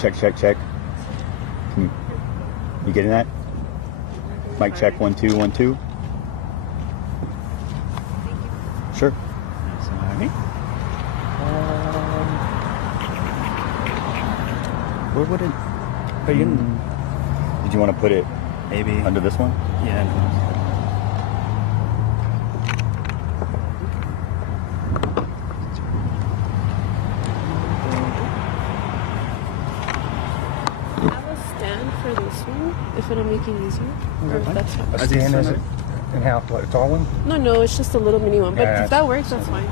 Check, check, check. You getting that? Mic check, 1 2 1 2. Sure. Sorry. Where would it? Are you? Did you want to put it Maybe under this one? Yeah. For this one, if it'll make it easier, or if that's fine. A stand is it? And how? What, a tall one? No, it's just a little mini one. But Yeah, if that works, that's fine.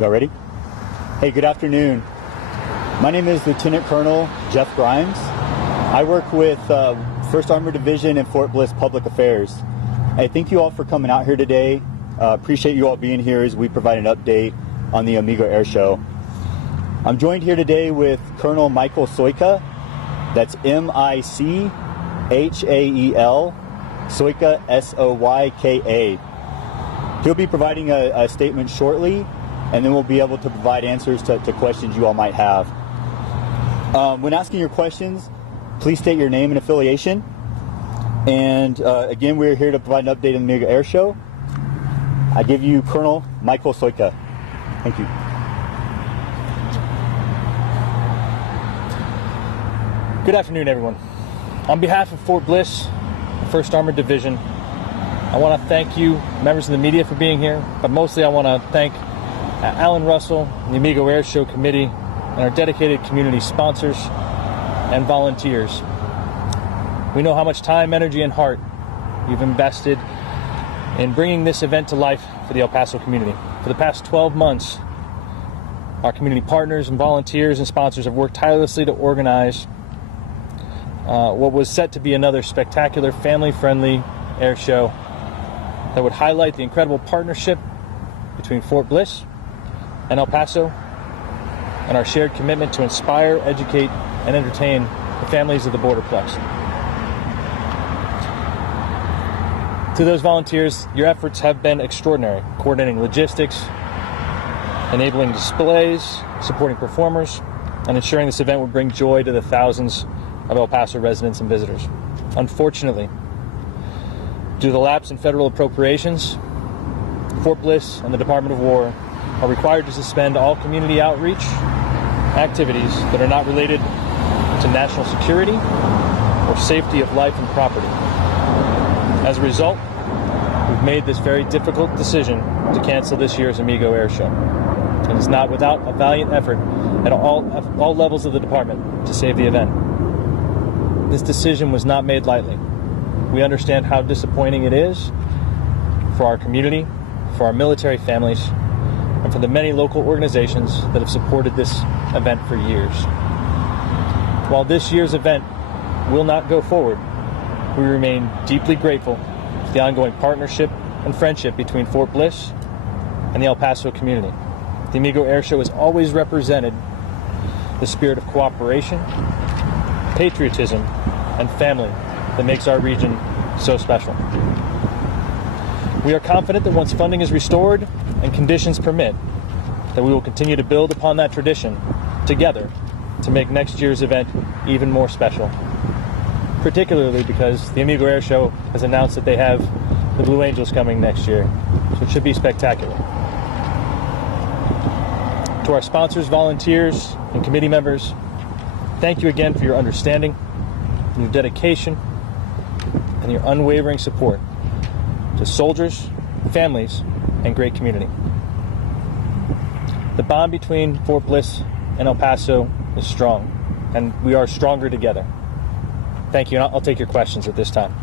Y'all ready? Hey, good afternoon. My name is Lieutenant Colonel Jeff Grimes. I work with 1st Armored Division in Fort Bliss Public Affairs. I thank you all for coming out here today. Appreciate you all being here as we provide an update on the Amigo Airsho. I'm joined here today with Colonel Michael Soyka. That's Michael, Soyka, Soyka. He'll be providing a statement shortly, and then we'll be able to provide answers to questions you all might have. When asking your questions, please state your name and affiliation. And again, we're here to provide an update on the Amigo Airsho. I give you Colonel Michael Soyka. Thank you. Good afternoon, everyone. On behalf of Fort Bliss, 1st Armored Division, I want to thank you, members of the media, for being here, but mostly I want to thank Alan Russell, the Amigo Airsho Committee, and our dedicated community sponsors and volunteers. We know how much time, energy, and heart you've invested in bringing this event to life for the El Paso community. For the past 12 months, our community partners and volunteers and sponsors have worked tirelessly to organize what was set to be another spectacular, family-friendly air show that would highlight the incredible partnership between Fort Bliss and El Paso, and our shared commitment to inspire, educate, and entertain the families of the Borderplex. To those volunteers, your efforts have been extraordinary, coordinating logistics, enabling displays, supporting performers, and ensuring this event would bring joy to the thousands of El Paso residents and visitors. Unfortunately, due to the lapse in federal appropriations, Fort Bliss and the Department of War are required to suspend all community outreach activities that are not related to national security or safety of life and property. As a result, we've made this very difficult decision to cancel this year's Amigo Airsho. And it's not without a valiant effort at all levels of the department to save the event. This decision was not made lightly. We understand how disappointing it is for our community, for our military families, and for the many local organizations that have supported this event for years. While this year's event will not go forward, we remain deeply grateful for the ongoing partnership and friendship between Fort Bliss and the El Paso community. The Amigo Airsho has always represented the spirit of cooperation, patriotism, and family that makes our region so special. We are confident that once funding is restored and conditions permit, that we will continue to build upon that tradition together to make next year's event even more special. Particularly because the Amigo Airsho has announced that they have the Blue Angels coming next year, so it should be spectacular. To our sponsors, volunteers, and committee members, thank you again for your understanding, your dedication, and your unwavering support to soldiers, families, and great community. The bond between Fort Bliss and El Paso is strong, and we are stronger together. Thank you, and I'll take your questions at this time.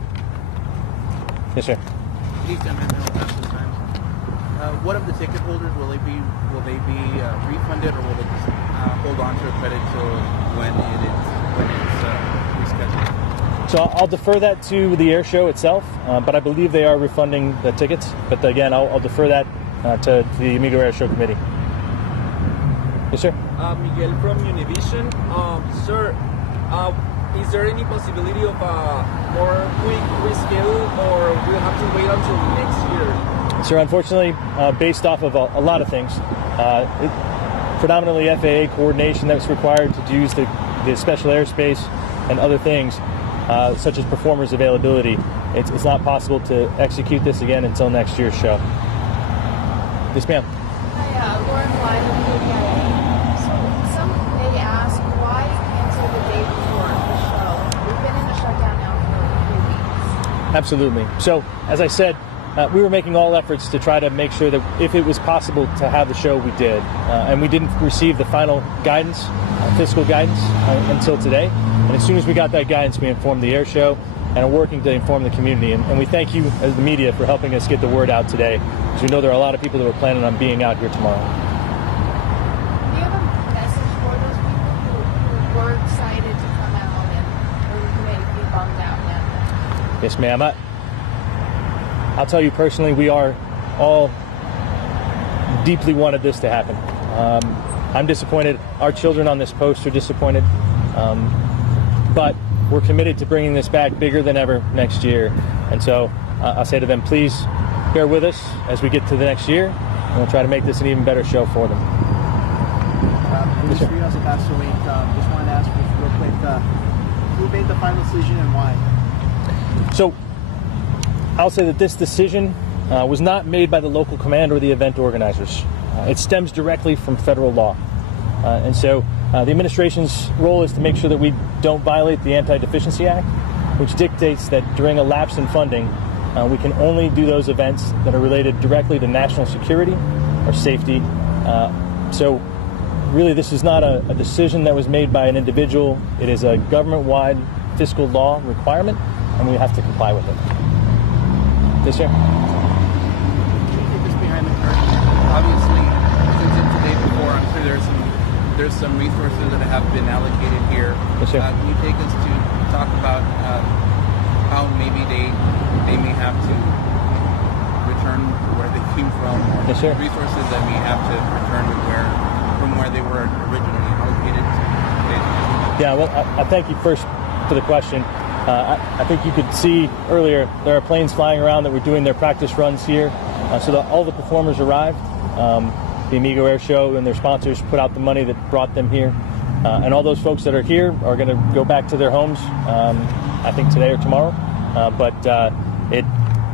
Yes, sir. Please, gentlemen, what of the ticket holders will they be refunded, or will they just hold on to a credit till when it's rescheduled? So I'll defer that to the air show itself, but I believe they are refunding the tickets. But again, I'll defer that to the Amigo Airsho committee. Yes, sir. Miguel from Univision. Sir, is there any possibility of a more quick reschedule, or we'll have to wait until next year? Sir, unfortunately, based off of a lot of things, predominantly FAA coordination that's required to use the special airspace and other things, such as performers' availability, it's not possible to execute this again until next year's show. Yes, ma'am. Hi, Lauren Blythe of the APIA. So some may ask, why cancel the day before the show? We've been in the shutdown now for 3 weeks. Absolutely. So, as I said, we were making all efforts to try to make sure that if it was possible to have the show, we did. And we didn't receive the final guidance, fiscal guidance, until today. And as soon as we got that guidance, we informed the air show and are working to inform the community. And we thank you, as the media, for helping us get the word out today, because we know there are a lot of people that were planning on being out here tomorrow. Do you have a message for those people who were excited to come out and who may be bummed out now? Yes, ma'am. I'll tell you personally, we are all deeply wanted this to happen. I'm disappointed. Our children on this post are disappointed. But we're committed to bringing this back bigger than ever next year. And so I'll say to them, please bear with us as we get to the next year, and we'll try to make this an even better show for them. Just for you as a past week, just wanted to ask you real quick, who made the final decision and why? So I'll say that this decision was not made by the local command or the event organizers. It stems directly from federal law. And so the administration's role is to make sure that we don't violate the Anti-Deficiency Act, which dictates that during a lapse in funding, we can only do those events that are related directly to national security or safety. So really, this is not a decision that was made by an individual. It is a government-wide fiscal law requirement, and we have to comply with it. Yes, sir. Can you take us behind the curtain? Obviously, since it's the day before, I'm sure there's some resources that have been allocated here. Yes, sir. Can you take us to talk about how maybe they may have to return to where they came from, or Yes, sir. resources that may have to return to where they were originally allocated to? Yeah, well, I thank you first for the question. I think you could see earlier there are planes flying around that were doing their practice runs here, so that all the performers arrived. The Amigo Airsho and their sponsors put out the money that brought them here, and all those folks that are here are going to go back to their homes, I think today or tomorrow. But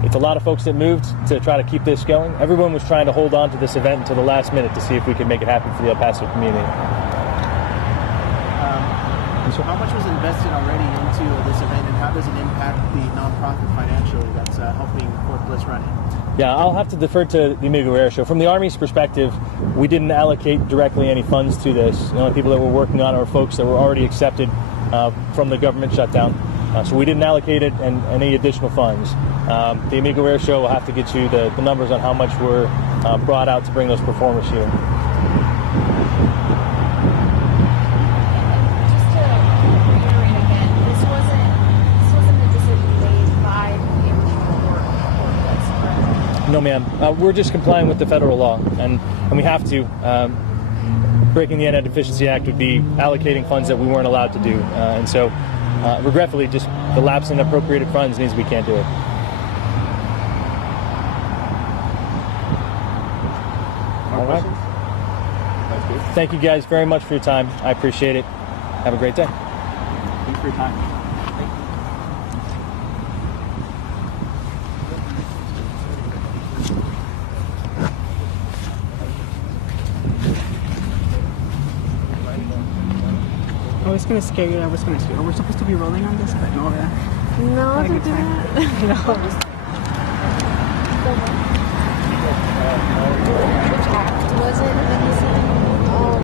it's a lot of folks that moved to try to keep this going. Everyone was trying to hold on to this event until the last minute to see if we could make it happen for the El Paso community. How much was invested already into this event, and how does it impact the nonprofit financially that's helping Fort Bliss run it? Yeah, I'll have to defer to the Amigo Airsho. From the Army's perspective, we didn't allocate directly any funds to this. The only people that were working on it were folks that were already accepted from the government shutdown. So we didn't allocate it and any additional funds. The Amigo Airsho will have to get you the numbers on how much were brought out to bring those performers here. Just to reiterate again, this wasn't a decision made by the original Fort Bliss, correct? No, ma'am. We're just complying with the federal law, and we have to. Breaking the Anti-Deficiency Act would be allocating funds that we weren't allowed to do. And so, regretfully, just the lapse in appropriated funds means we can't do it. All right. Thank you guys very much for your time. I appreciate it. Have a great day. Thanks for your time. I was gonna scare you. I was gonna scare you. We're supposed to be rolling on this, but no, No, Have a don't good do time. that. no.